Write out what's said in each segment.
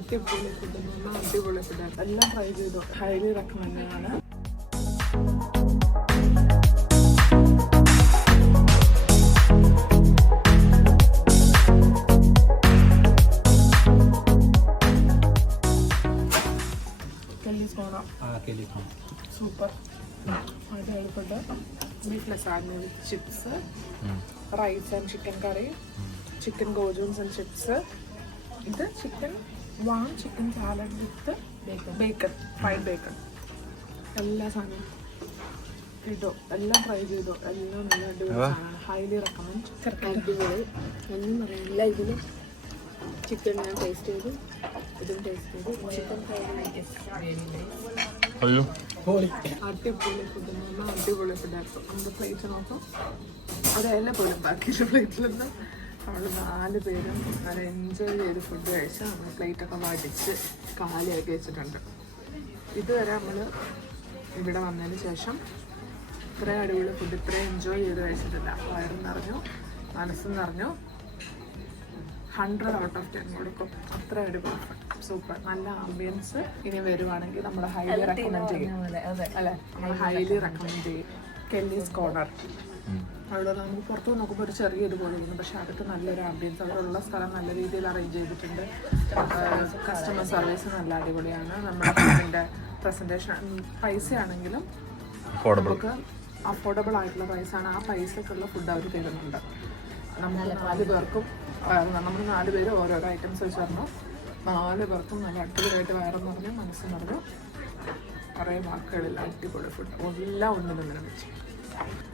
അടിപൊളി ഫുഡ് എന്ന് പറഞ്ഞാൽ അടിപൊളി ഫുഡാണ്. എല്ലാം ട്രൈ ചെയ്തു. ഹൈലി റെക്കമെൻഡ് ആണ്. സൂപ്പർ. അടിപൊളി food. Beef lasagna with chips, rice and chicken curry, chicken goujons and chips. ഇത് chicken chicken salad with bacon, fried bacon. എല്ലാ സാധനവും ഇതോ എല്ലാം ട്രൈ ചെയ്തോ. എല്ലാം നല്ല അടിപൊളി സാധനമാണ്. Highly recommend. അടിപൊളി ഒന്നും പറയാനില്ല. ഇതിലും ചിക്കൻ ഞാൻ ടേസ്റ്റ് ചെയ്തു, ഇതും ടേസ്റ്റ് ചെയ്തു. ചിക്കൻ ഫ്രൈഡ് അടിപൊളി ഫുഡ് എന്ന് പറഞ്ഞാൽ അടിപൊളി ഫുഡായിരുന്നു. നമ്മുടെ പ്ലേറ്റ് നോക്കാം. ഒരേല പോലും ബാക്കിയുള്ള പ്ലേറ്റിൽ നിന്ന് നമ്മൾ 4 പേരും നല്ല എൻജോയ് ചെയ്ത് ഫുഡ് കഴിച്ച് നമ്മൾ പ്ലേറ്റൊക്കെ വടിച്ച് കാലിയാക്കി വെച്ചിട്ടുണ്ട്. ഇതുവരെ നമ്മൾ ഇവിടെ വന്നതിന് ശേഷം ഇത്രയും അടിപൊളി ഫുഡ് ഇത്രയും എൻജോയ് ചെയ്ത് കഴിച്ചിട്ടില്ല. വയറും നിറഞ്ഞു, മനസ്സും നിറഞ്ഞു. 100 out of 10 കൊടുക്കും. അത്ര അടിപൊളി ഫുഡ്. സൂപ്പർ. നല്ല ആംബിയൻസ്. ഇനി വരുവാണെങ്കിൽ നമ്മൾ ഹൈലി റെക്കമെൻഡ് ചെയ്യും അല്ലേ? നമ്മൾ ഹൈലി റെക്കമെൻഡ് ചെയ്യും. Kelly's corner. അവിടെ നമുക്ക് പുറത്ത് നോക്കുമ്പോൾ ഒരു ചെറിയ ഇതുപോലെ ഇരുന്നു, പക്ഷെ അതൊക്കെ നല്ലൊരു ആംബിയൻസ്. അവിടെ ഉള്ള സ്ഥലം നല്ല രീതിയിൽ അറേഞ്ച് ചെയ്തിട്ടുണ്ട്. കസ്റ്റമർ സർവീസ് നല്ല അടിപൊളിയാണ്. നമ്മുടെ ഫുഡിൻ്റെ പ്രസൻറ്റേഷൻ പൈസയാണെങ്കിലും നമുക്ക് അഫോർഡബിൾ ആയിട്ടുള്ള പ്രൈസാണ്. ആ പൈസക്കുള്ള ഫുഡ് അവർ തരുന്നുണ്ട്. നമുക്ക് 4 പേർക്കും നമ്മൾ 4 പേര് ഓരോരോ ഐറ്റംസ് വെച്ച് പറഞ്ഞു. 4 പേർക്കും നല്ല അടിപൊളിയായിട്ട് വയറും നിറഞ്ഞു, മനസ്സും നിറഞ്ഞു. കുറേ വാക്കുകളില്ല. അടിപൊളി ഫുഡ്. എല്ലാം ഒന്നിനൊന്നിനും വെച്ച്.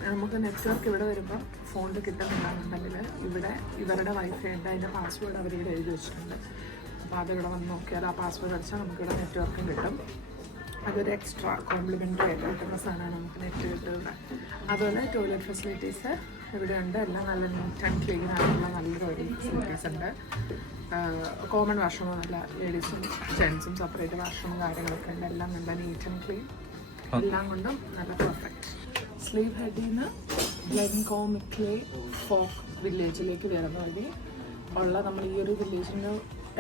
നമുക്ക് നെറ്റ്വർക്ക് ഇവിടെ വരുമ്പോൾ ഫോണിൽ കിട്ടുന്നുണ്ടെന്നുണ്ടെങ്കിൽ ഇവിടെ ഇവരുടെ വൈഫൈ ഉണ്ട്. അതിൻ്റെ പാസ്വേഡ് അവരിവിടെ എഴുതി വെച്ചിട്ടുണ്ട്. അപ്പോൾ അതിവിടെ വന്ന് നോക്കിയാൽ ആ പാസ്വേഡ് അടിച്ചാൽ നമുക്കിവിടെ നെറ്റ്വർക്കും കിട്ടും. അതൊരു എക്സ്ട്രാ കോംപ്ലിമെൻ്ററി ആയിട്ട് കിട്ടുന്ന സാധനമാണ് നമുക്ക് നെറ്റ് കിട്ടുന്നത്. അതുപോലെ ടോയ്ലറ്റ് ഫെസിലിറ്റീസ് ഇവിടെ ഉണ്ട്. എല്ലാം നല്ല നീറ്റ് ആൻഡ് ക്ലീൻ ആയിട്ടുള്ള നല്ല ടോയ്ലറ്റ് ഫെസിലിറ്റീസ് ഉണ്ട്. കോമൺ വാഷ്റൂം നല്ല ലേഡീസും ജെൻസും സെപ്പറേറ്റ് വാഷ്റൂമും കാര്യങ്ങളൊക്കെ ഉണ്ട്. എല്ലാം നല്ല നീറ്റ് ആൻഡ് ക്ലീൻ. എല്ലാം കൊണ്ടും നല്ല പെർഫെക്റ്റ്. സ്ലീവ് ഹെഡിൽ നിന്ന് ഗ്ലെൻകോമിക്ലെ ഫോക്ക് വില്ലേജിലേക്ക് വരുന്ന വഴി ഉള്ള നമ്മൾ ഈ ഒരു വില്ലേജിൻ്റെ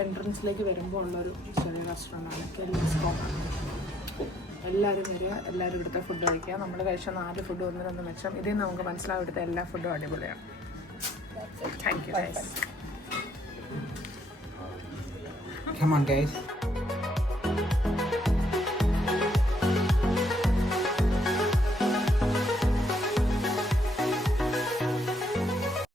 എൻട്രൻസിലേക്ക് വരുമ്പോൾ ഉള്ളൊരു ചെറിയ റെസ്റ്റോറൻ്റാണ് കെല്ലീസ് കോർണർ. എല്ലാവരും വരിക, എല്ലാവരും ഇവിടുത്തെ ഫുഡ് കഴിക്കുക. നമ്മൾ കഴിച്ച 4 ഫുഡ് ഒന്നിനൊന്ന് മെച്ചം. ഇതിൽ നമുക്ക് മനസ്സിലാവും ഇവിടുത്തെ എല്ലാ ഫുഡും അടിപൊളിയാണ്. Thank you guys. Come on guys.